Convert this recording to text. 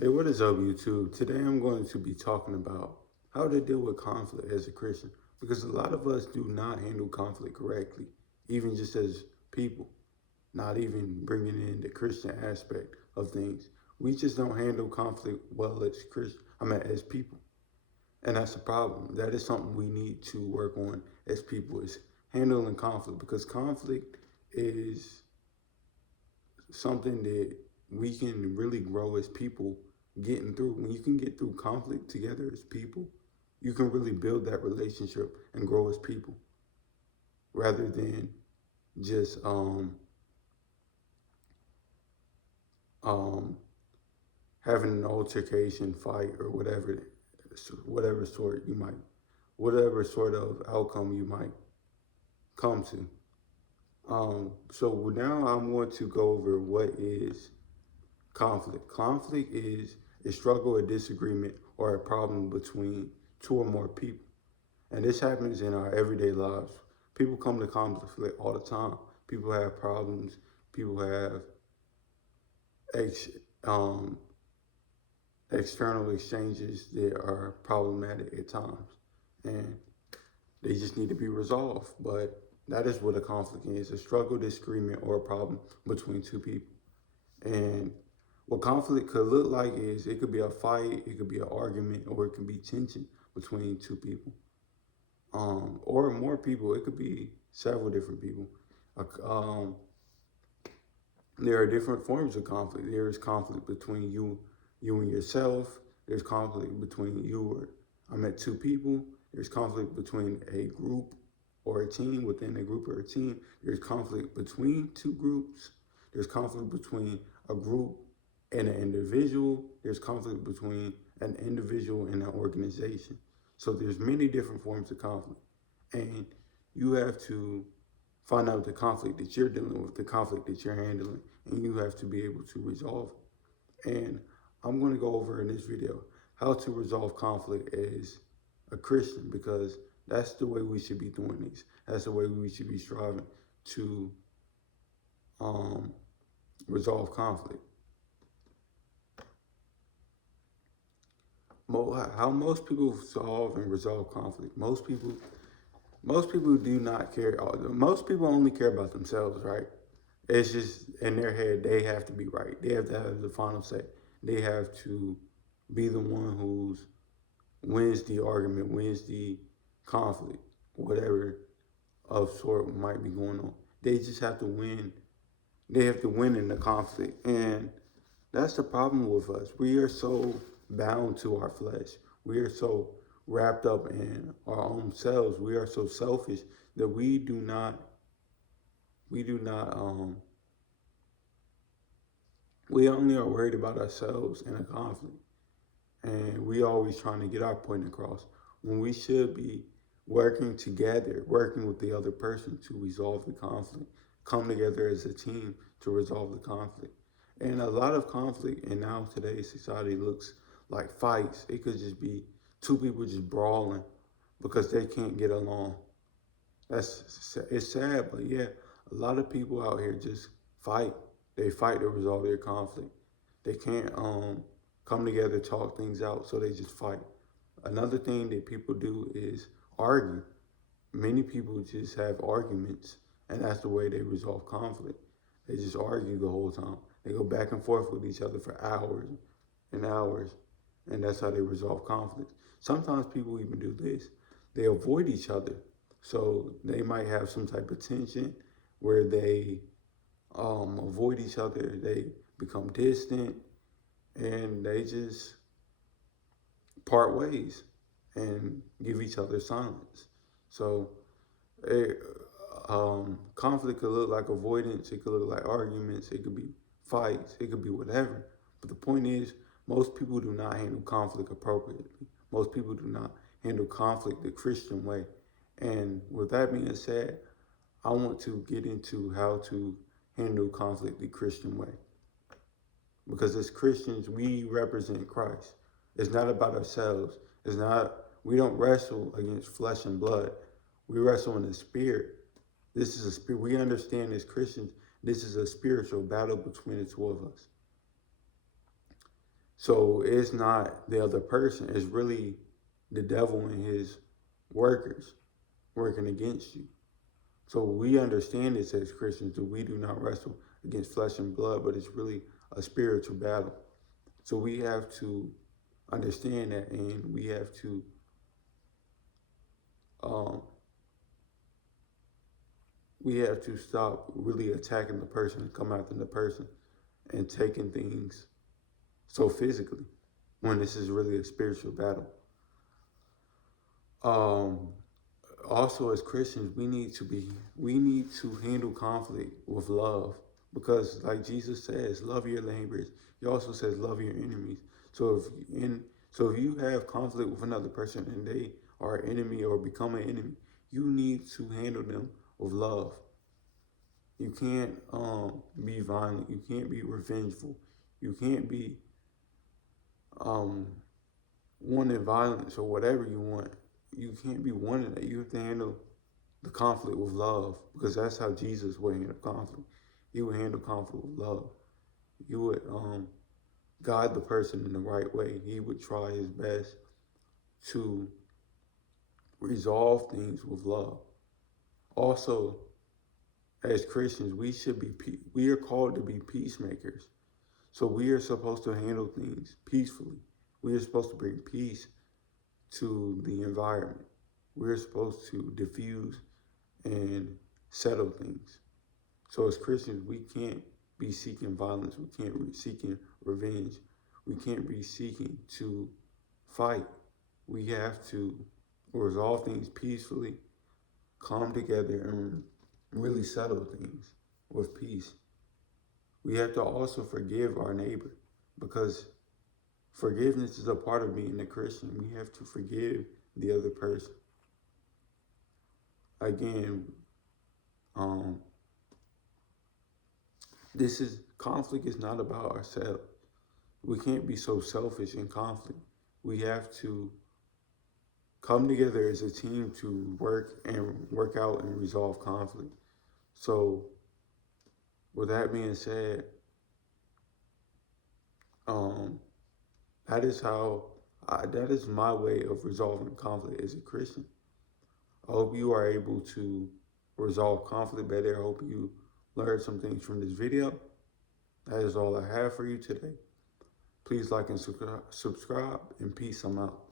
Hey, what is up, YouTube? Today I'm going to be talking about how to deal with conflict as a Christian because a lot of us do not handle conflict correctly, even just as people, not even bringing in the Christian aspect of things. We just don't handle conflict well as Christian, as people. And that's a problem. That is something we need to work on as people is handling conflict because conflict is something that we can really grow as people getting through. When you can get through conflict together as people, you can really build that relationship and grow as people rather than just um, having an altercation, fight, or whatever sort you might, whatever sort of outcome you might come to. So now I'm going to go over what is conflict. Conflict is a struggle, a disagreement, or a problem between two or more people. And this happens in our everyday lives. People come to conflict all the time. People have problems. People have ex- um, external exchanges that are problematic at times. And they just need to be resolved. But that is what a conflict is, a struggle, disagreement, or a problem between two people. And what conflict could look like is it could be a fight, it could be an argument, or it could be tension between two people, or more people. It could be several different people. Um, there are different forms of conflict. There is conflict between you and yourself. There's conflict between you or two people. There's conflict between a group or a team within a group or a team. There's conflict between two groups. There's conflict between a group and an individual. There's conflict between an individual and an organization. So there's many different forms of conflict. And you have to find out the conflict that you're dealing with, the conflict that you're handling, and you have to be able to resolve it. And I'm going to go over in this video how to resolve conflict as a Christian because that's the way we should be doing these. That's the way we should be striving to um, resolve conflict. How most people solve and resolve conflict. Most people do not care. Most people only care about themselves, right? It's just in their head, they have to be right. They have to have the final say. They have to be the one who's wins the argument, wins the conflict, whatever of sort might be going on. They just have to win. They have to win in the conflict. And that's the problem with us. We are so bound to our flesh. We are so wrapped up in our own selves. We are so selfish that we do not we only are worried about ourselves in a conflict. And we always trying to get our point across when we should be working together, working with the other person to resolve the conflict, come together as a team to resolve the conflict. And a lot of conflict in now today's society looks like fights. It could just be two people just brawling because they can't get along. It's sad, but yeah, a lot of people out here just fight. They fight to resolve their conflict. They can't come together, talk things out, so they just fight. Another thing that people do is argue. Many people just have arguments, and that's the way they resolve conflict. They just argue the whole time. They go back and forth with each other for hours and hours, and that's how they resolve conflicts. Sometimes people even do this. They avoid each other. So they might have some type of tension where they avoid each other. They become distant and they just part ways and give each other silence. So it, conflict could look like avoidance. It could look like arguments. It could be fights. It could be whatever. But the point is, most people do not handle conflict appropriately. Most people do not handle conflict the Christian way. And with that being said, I want to get into how to handle conflict the Christian way. Because as Christians, we represent Christ. It's not about ourselves. It's not, we don't wrestle against flesh and blood. We wrestle in the spirit. This is a spirit. We understand as Christians, this is a spiritual battle between the two of us. So it's not the other person, it's really the devil and his workers working against you. So we understand this as Christians that we do not wrestle against flesh and blood, but it's really a spiritual battle. So we have to understand that, and um, we have to stop really attacking the person and come after the person and taking things so physically when this is really a spiritual battle. Um, Also, as Christians, we need to handle conflict with love, because like Jesus says, love your neighbors. He also says love your enemies. So if you have conflict with another person and they are an enemy or become an enemy, you need to handle them with love. You can't be violent. You can't be revengeful. You can't be um wanting violence or whatever you want. You can't be wanting that. You have to handle the conflict with love, because that's how Jesus would handle conflict. He would handle conflict with love. He would guide the person in the right way. He would try his best to resolve things with love. Also, as Christians, we are called to be peacemakers. So we are supposed to handle things peacefully. We are supposed to bring peace to the environment. We're supposed to diffuse and settle things. So as Christians, we can't be seeking violence. We can't be seeking revenge. We can't be seeking to fight. We have to resolve things peacefully, come together, and really settle things with peace. We have to also forgive our neighbor, because forgiveness is a part of being a Christian. We have to forgive the other person. Again, um, conflict is not about ourselves. We can't be so selfish in conflict. We have to come together as a team to work out and resolve conflict. So, with that being said, um, that is my way of resolving conflict as a Christian. I hope you are able to resolve conflict better. I hope you learned some things from this video. That is all I have for you today. Please like and subscribe, and peace. I'm out.